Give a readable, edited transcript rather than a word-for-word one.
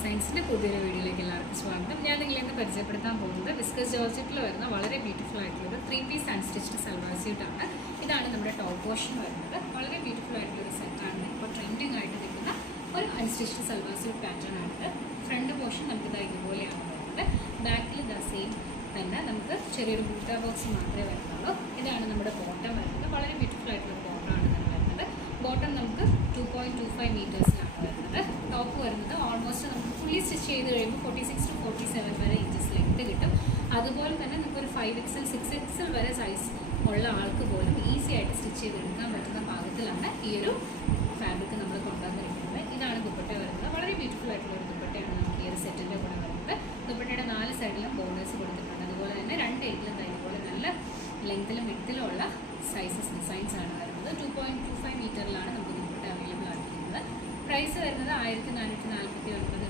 ഡിസൈൻസിൻ്റെ പുതിയൊരു വീഡിയോയിലേക്ക് എല്ലാവർക്കും സ്വാഗതം. ഞാൻ നിങ്ങളിന്ന് പരിചയപ്പെടുത്താൻ പോകുന്നത് വിസ്കസ് ജോർജറ്റിൽ വരുന്ന വളരെ ബ്യൂട്ടിഫുൾ ആയിട്ടുള്ളൊരു 3-piece അൺസ്റ്റിച്ച്ഡ് സൽവാർ സ്യൂട്ടാണ്. ഇതാണ് നമ്മുടെ ടോപ്പ് പോർഷൻ വരുന്നത്. വളരെ ബ്യൂട്ടിഫുൾ ആയിട്ടുള്ളൊരു സെറ്റാണ്. ഇപ്പോൾ ട്രെൻഡിങ് ആയിട്ട് നിൽക്കുന്ന ഒരു അൺസ്റ്റിച്ച്ഡ് സൽവാർ സ്യൂട്ട് പാറ്റേൺ ആണിത്. ഫ്രണ്ട് പോർഷൻ നമുക്ക് ഇതുപോലെയാണ് വരുന്നത്. ബാക്കിൽ സെയിം തന്നെ നമുക്ക് ചെറിയൊരു ബൂട്ട ബോക്സ് മാത്രമേ വരുന്നുള്ളൂ. ഇതാണ് നമ്മുടെ ബോട്ടം വരുന്നത്. വളരെ ബ്യൂട്ടിഫുൾ ആയിട്ടുള്ളൊരു ബോട്ടമാണ് ഇതിന് വരുന്നത്. ബോട്ടം നമുക്ക് 2.25 മീറ്റേഴ്സിലാണ് വരുന്നത്. ടോപ്പ് വരുന്നത് ഓൾമോസ്റ്റ് നമുക്ക് ഫുള്ളി സ്റ്റിച്ച് ചെയ്ത് കഴിയുമ്പോൾ 46 to 47 വരെ ഇഞ്ചസ് ലെങ്ത് കിട്ടും. അതുപോലെ തന്നെ നമുക്കൊരു 5XL 6XL വരെ സൈസ് ഉള്ള ആൾക്ക് പോലും ഈസി ആയിട്ട് സ്റ്റിച്ച് ചെയ്തെടുക്കാൻ പറ്റുന്ന പാകത്തിലാണ് ഈ ഒരു ഫാബ്രിക് നമ്മൾ കൊണ്ടുവന്നിരിക്കുന്നത്. ഇതാണ് ദുപ്പട്ട വരുന്നത്. വളരെ ബ്യൂട്ടിഫുൾ ആയിട്ടുള്ള ഒരു ദുപ്പട്ടയാണ് നമുക്ക് ഈ ഒരു സെറ്റിൻ്റെ കൂടെ വരുന്നത്. ദുപ്പട്ടയുടെ 4 സൈഡിലും ബോർഡേഴ്സ് കൊടുത്തിട്ടുണ്ട്. അതുപോലെ തന്നെ 2 ഏജിലും ഇതുപോലെ നല്ല ലെങ്ത്തിലും വിഡ്ത്തിലും ഉള്ള സൈസസ് ഡിസൈൻസ് ആണ് വരുന്നത്. 2.25 മീറ്ററിലാണ് നമുക്ക് ദുപ്പട്ട അവൈലബിൾ ആയിരിക്കുന്നത്. പ്രൈസ് വരുന്നത് 1449